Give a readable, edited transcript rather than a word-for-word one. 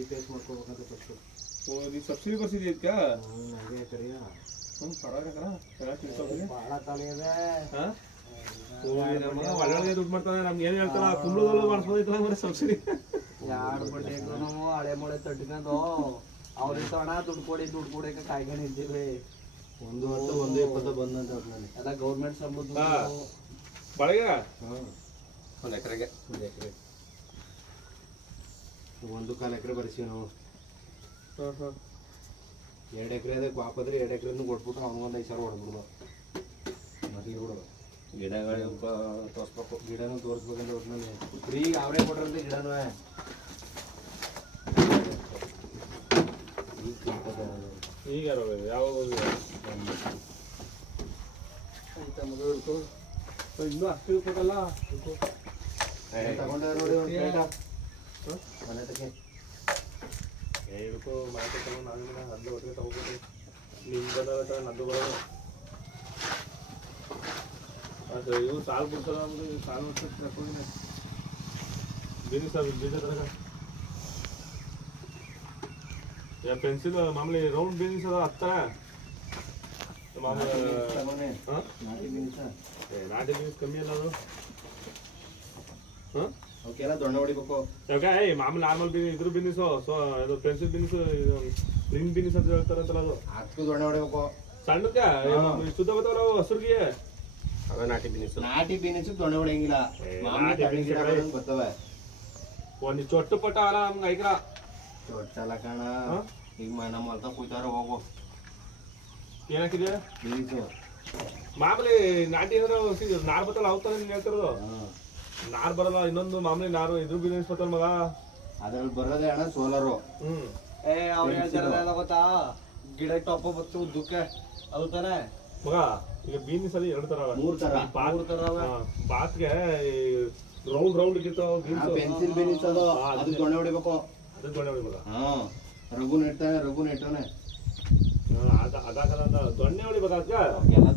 GPS ಮಾಡ್ಕೋಬೇಕಂತ first. ಓ ನೀ subsidy ಬರ್ಸಿದ್ಯಾ ಇದಕ್ಕೆ? ನಂಗೆ ಕರಿಯ ಪರವಾಗಿಲ್ಲ ಭಾಳ ತಲೆ ಇದೆ. ಒಳ್ಳೆ ದುಡ್ಡು ಮಾಡ್ತಾನೆ. ನಮ್ಗೆ ಏನು ಹೇಳ್ತಾರ ಕುಂಬ್ಳದಲ್ಲೂ ಮಾಡಿಸ್ಬೋದಿತ್ತಲ್ಲ ಬರೀ ಸಬ್ಸಿಡಿ. ಎರಡು ಬಡ್ಡೆಗೂ ನಾವು ಹಳೆ ಮೊಳೆ ತಟ್ಕೊಂಡು ಅವ್ರಿಗೆ ಹಣ ದುಡ್ಡು ಕೊಡಿ ಕಾಯ್ಕೊಂಡು ನಿಂತೀವಿ. 1.10 ಬಂದಂತ ಎಲ್ಲ ಗೌರ್ಮೆಂಟ್ ಸಂಬಂಧ ಬಾಳೆಗ ಒಂದು ಎಕರೆಗೆ 1.25 ಎಕರೆ ಬರ್ತೀವಿ ನಾವು. 2 ಎಕರೆ ಅದಕ್ಕೆ ವಾಪದ್ರೆ 2 ಎಕರೆನೂ ಕೊಟ್ಬಿಟ್ಟು ಅವ್ನಿಗೊಂದು 5 ಸಾವಿರ ಹೊಡೆದ್ಬಿಡೋದು. ಮಕ್ಳಿಗೆ ಬಿಡೋದು. ಗಿಡಗಳು ತೋರಿಸ್ಬೇಕು. ಗಿಡನೂ ತೋರಿಸ್ಬೇಕಂತ ಒಟ್ಟಿನಲ್ಲಿ ಫ್ರೀ ಅವರೇ ಕೊಟ್ರಂತ ಗಿಡನೂ ಈಗ ಯಾವಾಗ ಇನ್ನೂ ಅಷ್ಟು ಕೊಟ್ಟಲ್ಲ ತಗೊಂಡ ನೋಡಿ ಒಂದು ಪ್ಲೇಟ ಮನೆ ತಕ್ಕೆ ಹೇಳ್ಕೊ ಮನೆ ತಗೊಂಡು ನಾವಿನ ನಂದು ಒಟ್ಟಿಗೆ ತಗೋಬೋದು. ನಿಮ್ದು ನಂದು ಬರೋದು ಅದು ಇವು ಸಾಲು ಬಿಡ್ತದ ಅಂದ್ರೆ ಸಾಲು ಬಿಡ್ತದೆ ತಗೊಂಡಿನಿ ಬೀಜ ತರಕ ಪೆನ್ಸಿಲ್ ಮಾಮೂಲಿ ರೌಂಡ್ ಬೀನ್ಸ್ ಅದ ಹತ್ತರ ನಾಟಿ ಬೀನ್ಸ್ ಕಮ್ಮಿ ಅಲ್ಲ ಅದು. ಅವಕ್ಕೆಲ್ಲ ದೊಣ್ಣೆ ಹೊಡಿಬೇಕು. ಮಾಮೂಲಿ ನಾರ್ಮಲ್ ಬೀನ್ಸ್ ಇದ್ರ ಬೀನ್ಸು ಅದು ಪೆನ್ಸಿಲ್ ಬೀನ್ಸ್ ಗ್ರೀನ್ ಬೀನ್ಸ್ ಅಂತ ಹೇಳ್ತಾರಂತಲ್ಲ ಅದು. ಅದಕ್ಕೂ ದೊಣ್ಣೆ ಹೊಡಿಬೇಕು. ಸಣ್ಣಕ್ಕೆ ಶುದ್ಧ ಬರ್ತಾವಲ್ಲ ಅವು ಹಸುರ್ಗೆ ಅದ ನಾಟಿ ಬೀನ್ಸ್. ನಾಟಿ ಬೀನ್ಸ್ ದೊಣ್ಣೆ ಹೊಡೆಯಂಗಿಲ್ಲ. ಬರ್ತವೆ ಒಂದು ಚೊಟ್ಟು ಪಟ್ಟ ಅಲ್ಲ ನಮ್ಗೆ ಐಕ್ರ ಚೊಟ್ಟಲ್ಲ ಕಾಣ. ಈಗ ನಮ್ಮ ಹೊಲ್ತ ಕುಯ್ತಾರ ಹೋಗು. ಏನಾಕಿದೆ ಬೀನ್ಸು ಮಾಮೂಲಿ ನಾಟಿ ಅಂದ್ರೆ ನಾರ್ ಬತ್ತಲ್ಲ ಅವತ್ತಾನೆ ನೀನ್ ಹೇಳ್ತಿರೋದು. ನಾರ್ ಬರಲ್ಲ ಇನ್ನೊಂದು ಮಾಮೂಲಿ ನಾರು ಇದ್ರ ಬೀನ್ಸ್ ಬತ್ತಲ್ಲ ಮಗ ಅದ್ರಲ್ಲಿ ಬರೋದೇ ಅಣ್ಣ ಸೋಲಾರು. ಅವ್ರು ಹೇಳ್ತಾರ ಗೊತ್ತಾ ಗಿಡ ಟೊಪ್ಪ ಬತ್ತು ಉದ್ದಕ್ಕೆ ಅದು ತಾನೆ ಮಗ. ಈಗ ಬೀನ್ಸ್ ಅಲ್ಲಿ 2 ತರ 3 ತರ ಬಾತ್ಗೆ ರೌಂಡ್ ಇರ್ತಾವ ಪೆನ್ಸಿಲ್ ಬೀನ್ಸ್ ಅದು ಅದು ದೊಣ್ಣೆ ಹೊಡಿಬೇಕು. ಅದು ದೊಣ್ಣೆ ಹೊಡಿ ಮಗ. ರಘು ನೆಟ್ಟಾನೆ ಅದಾಗಲ್ಲ ಅಂತ ದೊಣ್ಣೆ ಹೊಡಿಬೇಕಾದ ಎಲ್ಲ